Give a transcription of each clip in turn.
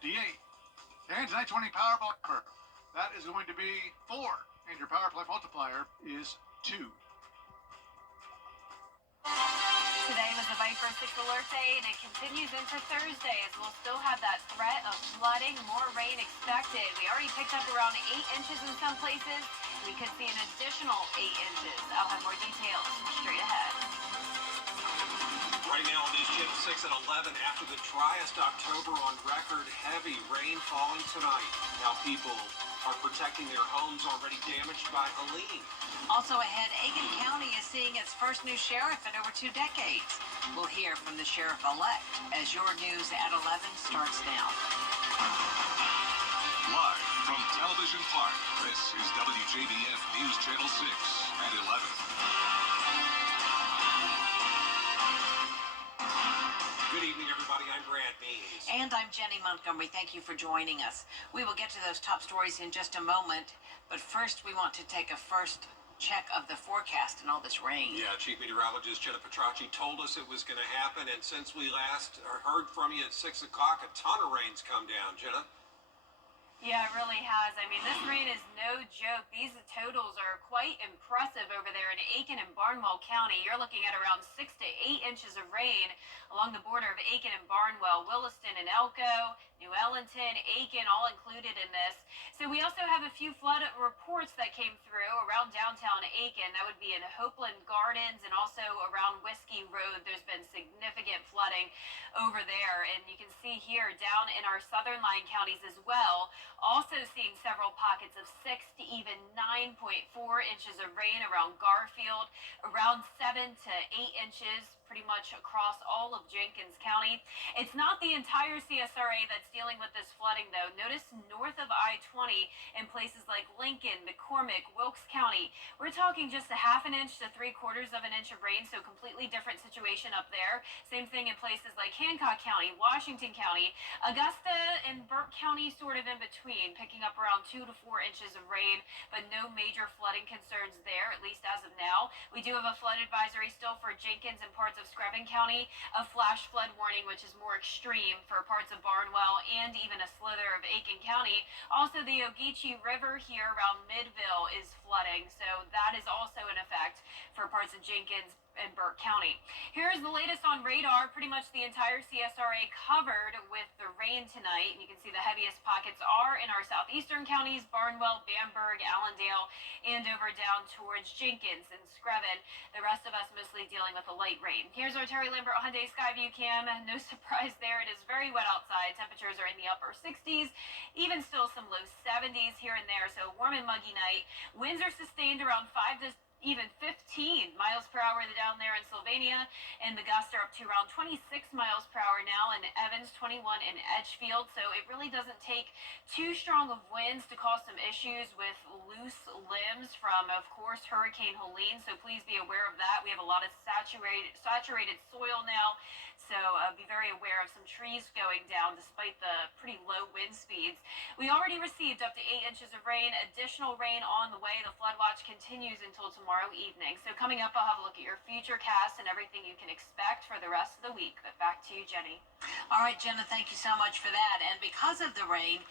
58. And tonight's winning Powerball number, that is going to be 4. And your Power Play multiplier is 2. Today was the Viper 6 alert day, and it continues into Thursday as we'll still have that threat of flooding, more rain expected. We already picked up around 8 inches in some places. We could see an additional 8 inches. I'll have more details straight ahead. Right now on News Channel 6 at 11, after the driest October on record, heavy rain falling tonight. Now people are protecting their homes already damaged by Helene. Also ahead, Aiken County is seeing its first new sheriff in over 2 decades. We'll hear from the sheriff-elect as your news at 11 starts now. Live from Television Park, this is WJBF News Channel 6 at 11. Good evening, everybody. I'm Brad Means. And I'm Jenny Montgomery. Thank you for joining us. We will get to those top stories in just a moment, but first we want to take a first check of the forecast and all this rain. Yeah, Chief Meteorologist Jenna Petracci told us it was going to happen, and since we last heard from you at 6 o'clock, a ton of rain's come down. Jenna? Yeah, it really has. I mean, this rain is no joke. These totals are quite impressive over there in Aiken and Barnwell County. You're looking at around 6 to 8 inches of rain along the border of Aiken and Barnwell, Williston and Elko, New Ellington, Aiken, all included in this. So we also have a few flood reports that came through around downtown Aiken. That would be in Hopeland Gardens and also around Whiskey Road. There's been significant flooding over there. And you can see here down in our southern line counties as well, also seeing several pockets of 6 to even 9.4 inches of rain around Garfield, around 7 to 8 inches pretty much across all of Jenkins County. It's not the entire CSRA that's dealing with this flooding, though. Notice north of I-20 in places like Lincoln, McCormick, Wilkes County, we're talking just a half an inch to 3/4 of an inch of rain, so completely different situation up there. Same thing in places like Hancock County, Washington County, Augusta and Burke County sort of in between, picking up around 2 to 4 inches of rain, but no major flooding concerns there, at least as of now. We do have a flood advisory still for Jenkins and parts of Screven County, a flash flood warning, which is more extreme for parts of Barnwell and even a slither of Aiken County. Also, the Ogeechee River here around Midville is flooding, so that is also in effect for parts of Jenkins and Burke County. Here's the latest on radar. Pretty much the entire CSRA covered with the rain tonight. And you can see the heaviest pockets are in our southeastern counties, Barnwell, Bamberg, Allendale, and over down towards Jenkins and Screven. The rest of us mostly dealing with a light rain. Here's our Terry Lambert Hyundai Skyview cam. No surprise there. It is very wet outside. Temperatures are in the upper 60s, even still some low 70s here and there. So warm and muggy night. Winds are sustained around 5 to even 15 miles per hour down there in Sylvania, and the gusts are up to around 26 miles per hour now in Evans, 21 in Edgefield. So it really doesn't take too strong of winds to cause some issues with loose limbs from, of course, Hurricane Helene. So please be aware of that. We have a lot of saturated soil now. So be very aware of some trees going down despite the pretty low wind speeds. We already received up to 8 inches of rain, additional rain on the way. The flood watch continues until tomorrow evening. So coming up, I'll have a look at your futurecast and everything you can expect for the rest of the week. But back to you, Jenny. All right, Jenna, thank you so much for that. And because of the rain,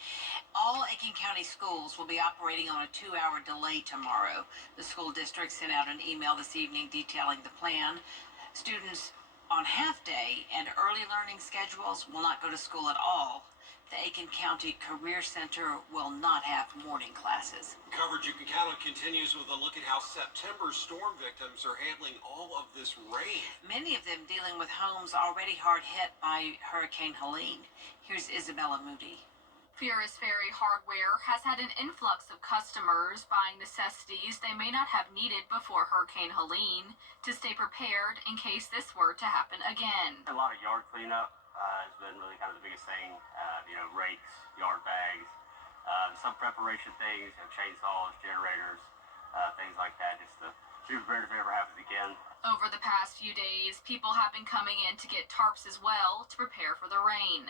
all Aiken County schools will be operating on a 2-hour delay tomorrow. The school district sent out an email this evening detailing the plan. Students on half-day and early learning schedules will not go to school at all. The Aiken County Career Center will not have morning classes. Coverage you can count on continues with a look at how September storm victims are handling all of this rain. Many of them dealing with homes already hard hit by Hurricane Helene. Here's Isabella Moody. Furious Ferry Hardware has had an influx of customers buying necessities they may not have needed before Hurricane Helene to stay prepared in case this were to happen again. A lot of yard cleanup has been really kind of the biggest thing. Rakes, yard bags, some preparation things, chainsaws, generators, things like that, just to be prepared if it ever happens again. Over the past few days, people have been coming in to get tarps as well to prepare for the rain.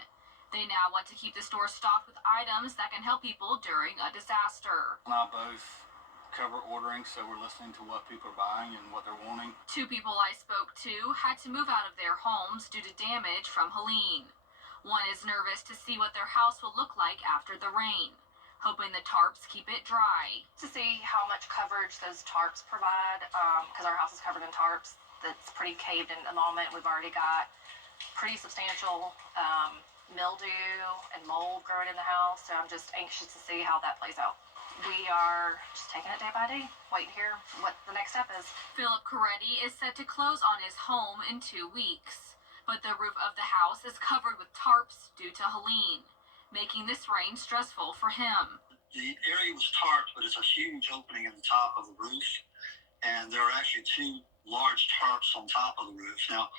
They now want to keep the store stocked with items that can help people during a disaster. I both cover ordering, so we're listening to what people are buying and what they're wanting. 2 people I spoke to had to move out of their homes due to damage from Helene. One is nervous to see what their house will look like after the rain, hoping the tarps keep it dry. To see how much coverage those tarps provide, because our house is covered in tarps. That's pretty caved in at the moment. We've already got pretty substantial mildew and mold growing in the house, so I'm just anxious to see how that plays out. We are just taking it day by day, waiting to hear what the next step is. Philip Coretti is set to close on his home in 2 weeks, but the roof of the house is covered with tarps due to Helene, making this rain stressful for him. The area was tarped, but it's a huge opening in the top of the roof, and there are actually 2 large tarps on top of the roof. Now,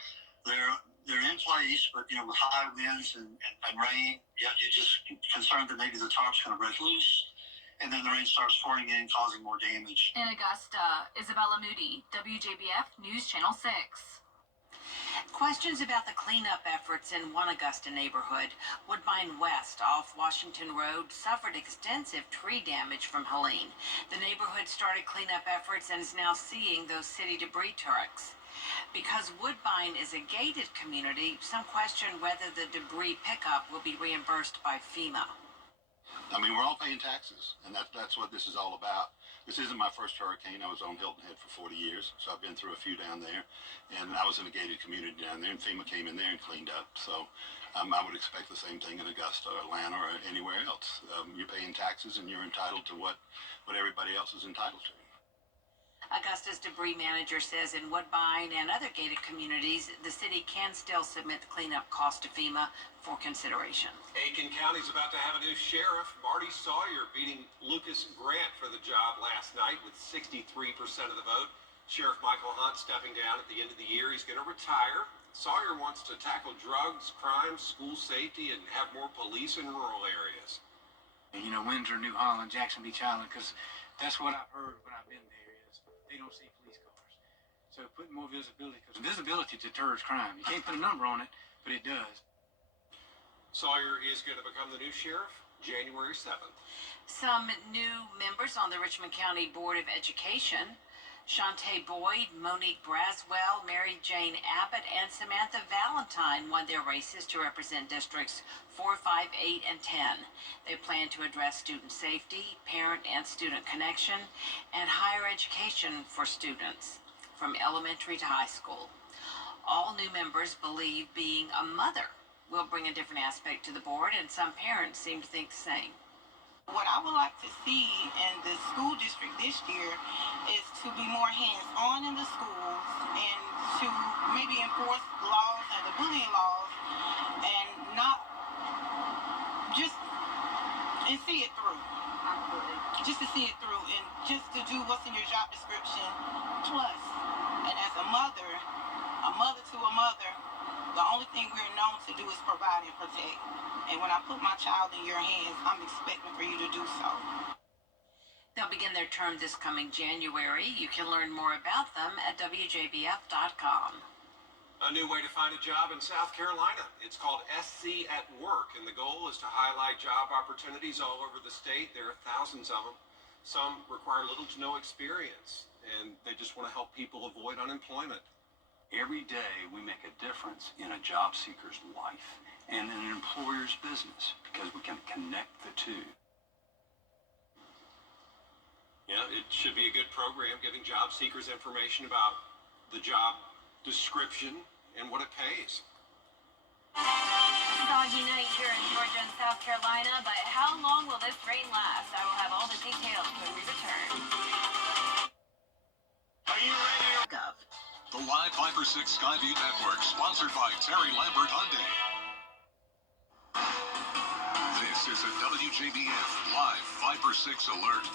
they're in place, but with high winds and rain, you're just concerned that maybe the tarp's going to break loose, and then the rain starts pouring in, causing more damage. In Augusta, Isabella Moody, WJBF News Channel 6. Questions about the cleanup efforts in one Augusta neighborhood. Woodbine West off Washington Road suffered extensive tree damage from Helene. The neighborhood started cleanup efforts and is now seeing those city debris trucks. Because Woodbine is a gated community, some question whether the debris pickup will be reimbursed by FEMA. I mean, we're all paying taxes, and that's what this is all about. This isn't my first hurricane. I was on Hilton Head for 40 years, so I've been through a few down there. And I was in a gated community down there, and FEMA came in there and cleaned up. So I would expect the same thing in Augusta or Atlanta or anywhere else. You're paying taxes, and you're entitled to what everybody else is entitled to. Augusta's debris manager says in Woodbine and other gated communities, the city can still submit the cleanup cost to FEMA for consideration. Aiken County's about to have a new sheriff. Marty Sawyer beating Lucas Grant for the job last night with 63% of the vote. Sheriff Michael Hunt stepping down at the end of the year. He's going to retire. Sawyer wants to tackle drugs, crime, school safety, and have more police in rural areas. And Windsor, New Holland, Jackson Beach Island, because that's what I've heard when I've been there. They don't see police cars. So putting more visibility, because visibility deters crime. You can't put a number on it, but it does. Sawyer is going to become the new sheriff January 7th. Some new members on the Richmond County Board of Education. Shantae Boyd, Monique Braswell, Mary Jane Abbott, and Samantha Valentine won their races to represent districts 4, 5, 8, and 10. They plan to address student safety, parent and student connection, and higher education for students from elementary to high school. All new members believe being a mother will bring a different aspect to the board, and some parents seem to think the same. What I would like to see in the school district this year is to be more hands-on in the schools and to maybe enforce laws and the bullying laws and not just and see it through. Just to see it through and just to do what's in your job description plus. And as a mother to a mother, the only thing we're known to do is provide and protect. And when I put my child in your hands, I'm expecting for you to do so. They'll begin their term this coming January. You can learn more about them at WJBF.com. A new way to find a job in South Carolina. It's called SC at Work, and the goal is to highlight job opportunities all over the state. There are thousands of them. Some require little to no experience, and they just want to help people avoid unemployment. Every day we make a difference in a job seeker's life and in an employer's business because we can connect the two. Yeah, it should be a good program giving job seekers information about the job description and what it pays. Soggy night here in Georgia and South Carolina, but how long will this rain last? I will have all the details when we return. Are you ready? The Live 5 for 6 Skyview Network, sponsored by Terry Lambert Hyundai. This is a WJBF Live 5 for 6 alert.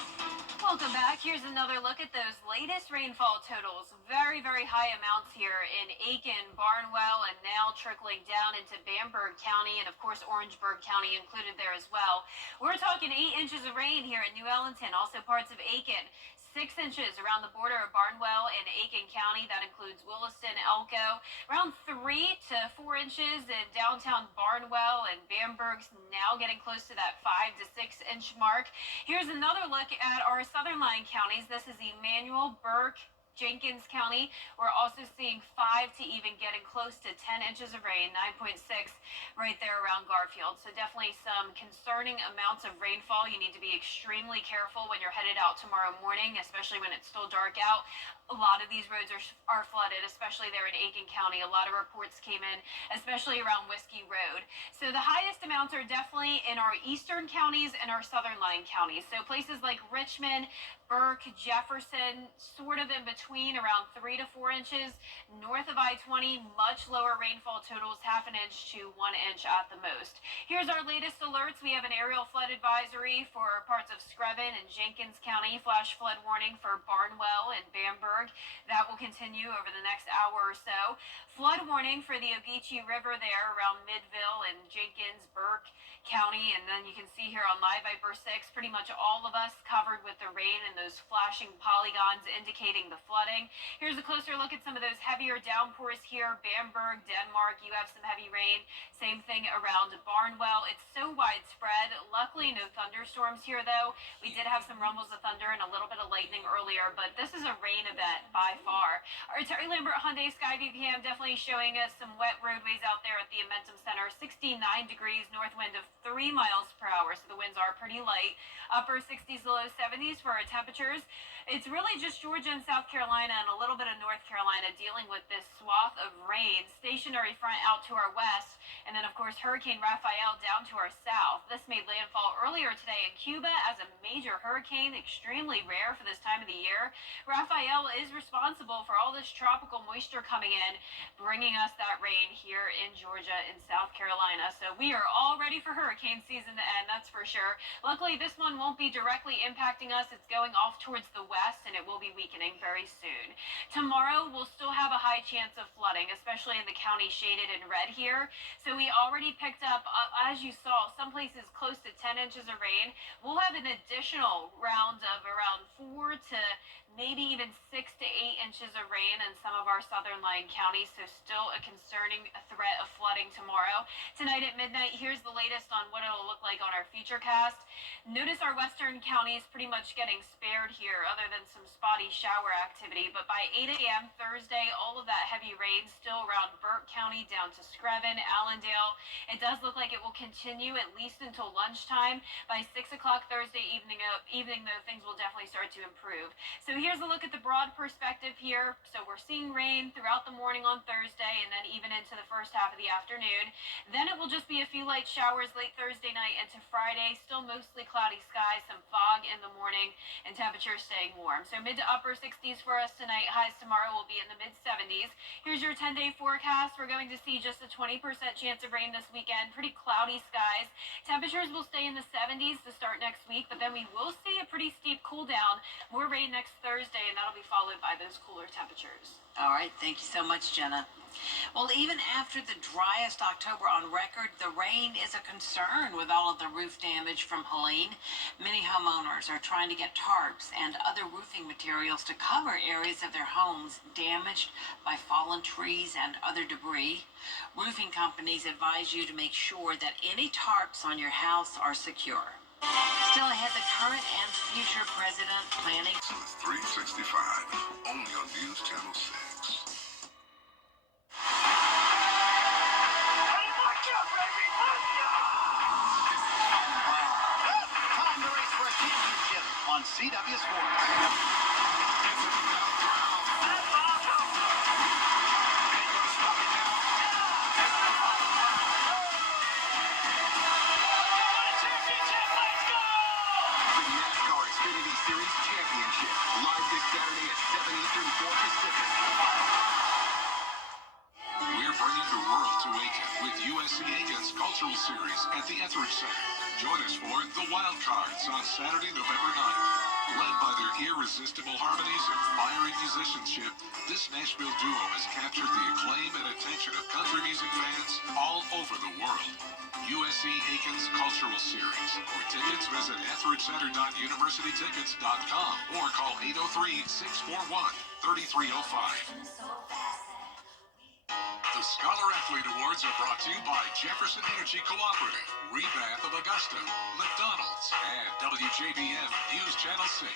Welcome back. Here's another look at those latest rainfall totals. Very, very high amounts here in Aiken, Barnwell, and now trickling down into Bamberg County, and of course Orangeburg County included there as well. We're talking 8 inches of rain here in New Ellington, also parts of Aiken. 6 inches around the border of Barnwell and Aiken County. That includes Williston, Elko. Around 3 to 4 inches in downtown Barnwell, and Bamberg's now getting close to that 5 to 6 inch mark. Here's another look at our southern line counties. This is Emmanuel, Burke, Jenkins County, we're also seeing 5 to even getting close to 10 inches of rain, 9.6 right there around Garfield. So definitely some concerning amounts of rainfall. You need to be extremely careful when you're headed out tomorrow morning, especially when it's still dark out. A lot of these roads are flooded, especially there in Aiken County. A lot of reports came in, especially around Whiskey Road. So the highest amounts are definitely in our eastern counties and our southern line counties. So places like Richmond, Burke, Jefferson, sort of in between, around 3 to 4 inches. North of I-20, much lower rainfall totals, 1/2 inch to 1 inch at the most. Here's our latest alerts. We have an aerial flood advisory for parts of Screven and Jenkins County, flash flood warning for Barnwell and Bamberg. That will continue over the next hour or so. Flood warning for the Ogeechee River there around Midville and Jenkins, Burke County. And then you can see here on Live Viper 6, pretty much all of us covered with the rain and those flashing polygons indicating the flooding. Here's a closer look at some of those heavier downpours here. Bamberg, Denmark, you have some heavy rain. Same thing around Barnwell. It's so widespread. Luckily, no thunderstorms here, though. We did have some rumbles of thunder and a little bit of lightning earlier, but this is a rain event by far. Our Terry Lambert Hyundai Sky VPM definitely showing us some wet roadways out there at the Amentum Center. 69 degrees, north wind of 3 miles per hour, so the winds are pretty light. Upper 60s to low 70s for our temperatures. It's really just Georgia and South Carolina and a little bit of North Carolina dealing with this swath of rain. Stationary front out to our west, and then of course Hurricane Raphael down to our south. This made landfall earlier today in Cuba as a major hurricane, extremely rare for this time of the year. Raphael is responsible for all this tropical moisture coming in, bringing us that rain here in Georgia and South Carolina. So we are all ready for hurricane season to end, that's for sure. Luckily, this one won't be directly impacting us. It's going off towards the west, and it will be weakening very soon. Tomorrow, we'll still have a high chance of flooding, especially in the county shaded in red here. So we already picked up, as you saw, some places close to 10 inches of rain. We'll have an additional round of around 4 to maybe even 6 to 8 inches of rain in some of our southern line counties, so still a concerning threat of flooding tomorrow. Tonight at midnight, here's the latest on what it'll look like on our futurecast. Notice our western counties pretty much getting spared here, other than some spotty shower activity, but by 8 a.m. Thursday, all of that heavy rain still around Burke County down to Screven, Allendale. It does look like it will continue at least until lunchtime. By 6 o'clock Thursday evening, though, things will definitely start to improve. So here's a look at the broad perspective here. So we're seeing rain throughout the morning on Thursday and then even into the first half of the afternoon. Then it will just be a few light showers late Thursday night into Friday. Still mostly cloudy skies, some fog in the morning, and temperatures staying warm. So mid to upper 60s for us tonight. Highs tomorrow will be in the mid 70s. Here's your 10-day forecast. We're going to see just a 20% chance of rain this weekend. Pretty cloudy skies. Temperatures will stay in the 70s to start next week, but then we will see a pretty steep cool down. More rain next Thursday, and that'll be followed by those cooler temperatures. All right, thank you so much, Jenna. Well, even after the driest October on record, the rain is a concern with all of the roof damage from Helene. Many homeowners are trying to get tarps and other roofing materials to cover areas of their homes damaged by fallen trees and other debris. Roofing companies advise you to make sure that any tarps on your house are secure. Still ahead, the current and future president planning. 365, only on News Channel 6. Time to race for a championship on CW Sports. Cultural Series at the Etheridge Center. Join us for The Wild Cards on Saturday, November 9th. Led by their irresistible harmonies and fiery musicianship, this Nashville duo has captured the acclaim and attention of country music fans all over the world. USC Aiken's Cultural Series. For tickets, visit etheridgecenter.universitytickets.com or call 803-641-3305. The Scholar Athlete Awards are brought to you by Jefferson Energy Cooperative, Rebath of Augusta, McDonald's, and WJBF News Channel 6.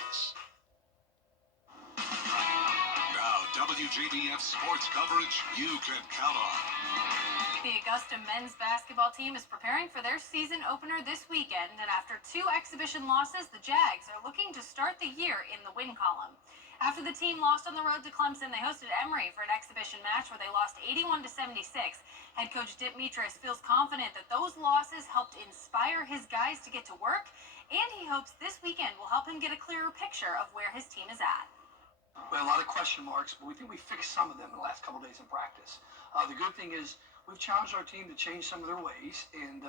WJBF sports coverage you can count on. The Augusta men's basketball team is preparing for their season opener this weekend, and after 2 exhibition losses, the Jags are looking to start the year in the win column. After the team lost on the road to Clemson, they hosted Emory for an exhibition match where they lost 81-76. Head coach Dip Mitras feels confident that those losses helped inspire his guys to get to work, and he hopes this weekend will help him get a clearer picture of where his team is at. We had a lot of question marks, but we think we fixed some of them in the last couple of days in practice. The good thing is we've challenged our team to change some of their ways, and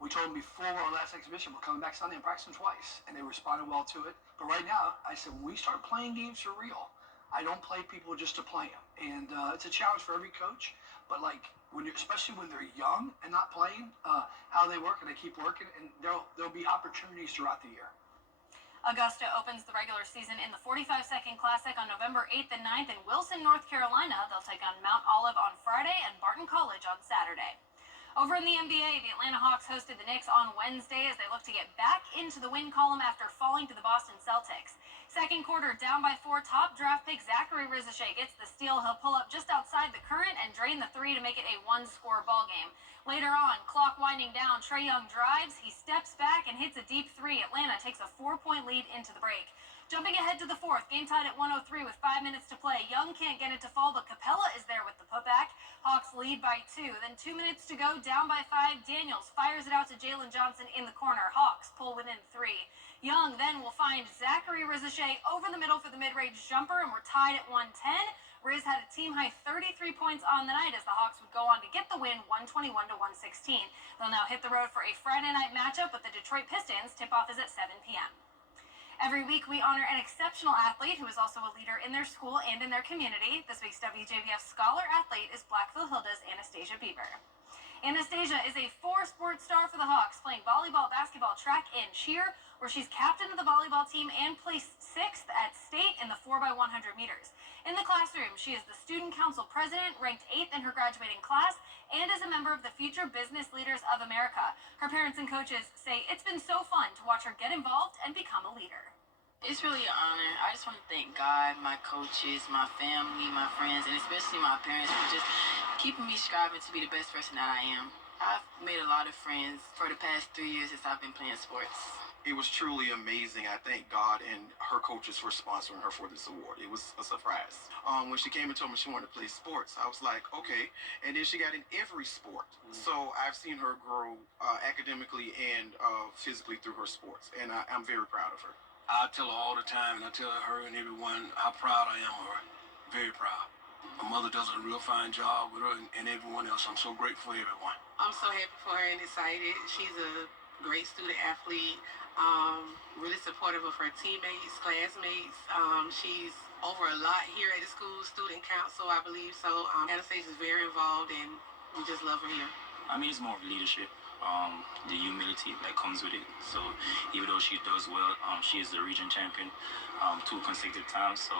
we told them before our last exhibition we're coming back Sunday and practicing twice, and they responded well to it. But right now, I said, when we start playing games for real, I don't play people just to play them. And it's a challenge for every coach, but especially when they're young and not playing, how they work and they keep working, and there'll be opportunities throughout the year. Augusta opens the regular season in the 45-second Classic on November 8th and 9th in Wilson, North Carolina. They'll take on Mount Olive on Friday and Barton College on Saturday. Over in the NBA, the Atlanta Hawks hosted the Knicks on Wednesday as they look to get back into the win column after falling to the Boston Celtics. Second quarter, down by 4, top draft pick Zachary Rizichet gets the steal. He'll pull up just outside the current and drain the 3 to make it a 1-score ball game. Later on, clock winding down, Trae Young drives, he steps back and hits a deep 3. Atlanta takes a 4-point lead into the break. Jumping ahead to the 4th, game tied at 103 with 5 minutes to play. Young can't get it to fall, but Capella is there with the putback. Hawks lead by 2. Then 2 minutes to go, down by 5. Daniels fires it out to Jalen Johnson in the corner. Hawks pull within 3. Young then will find Zachary Rizichet over the middle for the mid-range jumper, and we're tied at 110. Riz had a team-high 33 points on the night as the Hawks would go on to get the win 121-116. They'll now hit the road for a Friday night matchup with the Detroit Pistons. Tip-off is at 7 p.m. Every week, we honor an exceptional athlete who is also a leader in their school and in their community. This week's WJBF Scholar Athlete is Blackville Hilda's Anastasia Bieber. Anastasia is a 4-sport star for the Hawks, playing volleyball, basketball, track, and cheer, where she's captain of the volleyball team and placed 6th at state in the 4x100 meters. In the classroom, she is the student council president, ranked 8th in her graduating class, and is a member of the Future Business Leaders of America. Her parents and coaches say it's been so fun to watch her get involved and become a leader. It's really an honor. I just want to thank God, my coaches, my family, my friends, and especially my parents for just keeping me striving to be the best person that I am. I've made a lot of friends for the past 3 years since I've been playing sports. It was truly amazing. I thank God and her coaches for sponsoring her for this award. It was a surprise. When she came and told me she wanted to play sports, I was like, okay. And then she got in every sport. So I've seen her grow academically and physically through her sports. And I'm very proud of her. I tell her all the time, and I tell her and everyone how proud I am of her. Very proud. My mother does a real fine job with her and everyone else. I'm so grateful for everyone. I'm so happy for her and excited. She's a great student athlete, really supportive of her teammates, classmates. She's over a lot here at the school, student council, I believe. So Anastasia's very involved, and we just love her here. I mean, it's more of leadership. The humility that comes with it. So even though she does well, she is the region champion 2 consecutive times. So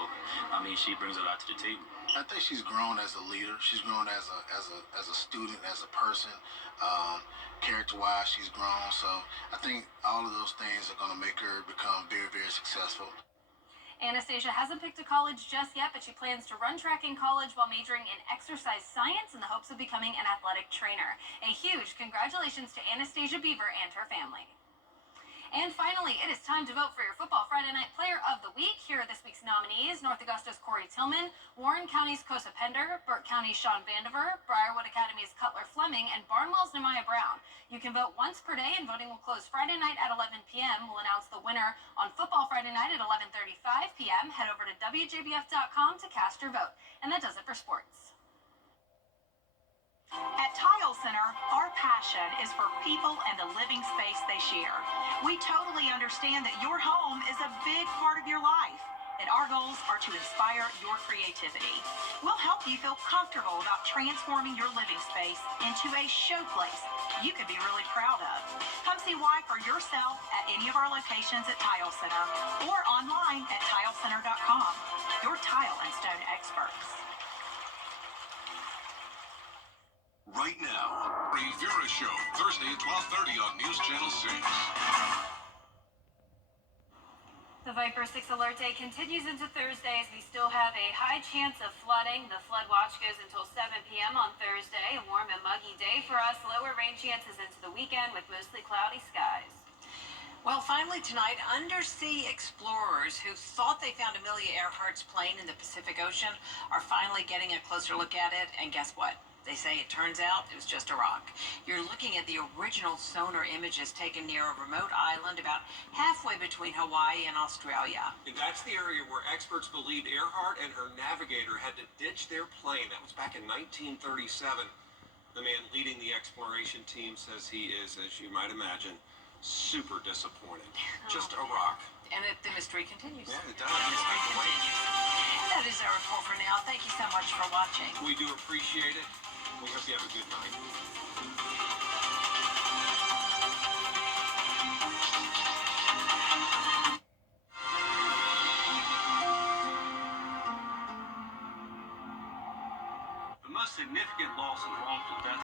I mean, she brings a lot to the table. I think she's grown as a leader. She's grown as a student, as a person. Character-wise, she's grown. So I think all of those things are going to make her become very, very successful. Anastasia hasn't picked a college just yet, but she plans to run track in college while majoring in exercise science in the hopes of becoming an athletic trainer. A huge congratulations to Anastasia Bieber and her family. And finally, it is time to vote for your Football Friday Night Player of the Week. Here are this week's nominees: North Augusta's Corey Tillman, Warren County's Kosa Pender, Burke County's Sean Vandiver, Briarwood Academy's Cutler Fleming, and Barnwell's Nehemiah Brown. You can vote once per day, and voting will close Friday night at 11 p.m. We'll announce the winner on Football Friday night at 11:35 p.m. Head over to WJBF.com to cast your vote. And that does it for sports. At Tile Center, our passion is for people and the living space they share. We totally understand that your home is a big part of your life, and our goals are to inspire your creativity. We'll help you feel comfortable about transforming your living space into a showplace you can be really proud of. Come see why for yourself at any of our locations at Tile Center or online at tilecenter.com. Your tile and stone experts. Right now, The Vera Show, Thursday at 12:30 on News Channel 6. The The Viper 6 alert day continues into Thursday as we still have a high chance of flooding. The flood watch goes until 7 p.m. on Thursday. A warm and muggy day for us. Lower rain chances into the weekend with mostly cloudy skies. Well, finally tonight, undersea explorers who thought they found Amelia Earhart's plane in the Pacific Ocean are finally getting a closer look at it. And guess what? They say it turns out it was just a rock. You're looking at the original sonar images taken near a remote island about halfway between Hawaii and Australia. And that's the area where experts believed Earhart and her navigator had to ditch their plane. That was back in 1937. The man leading the exploration team says he is, as you might imagine, super disappointed. Just a rock. And the mystery continues. Yeah, it does. That is our report for now. Thank you so much for watching. We do appreciate it. We hope you have a good night. The most significant loss of wrongful death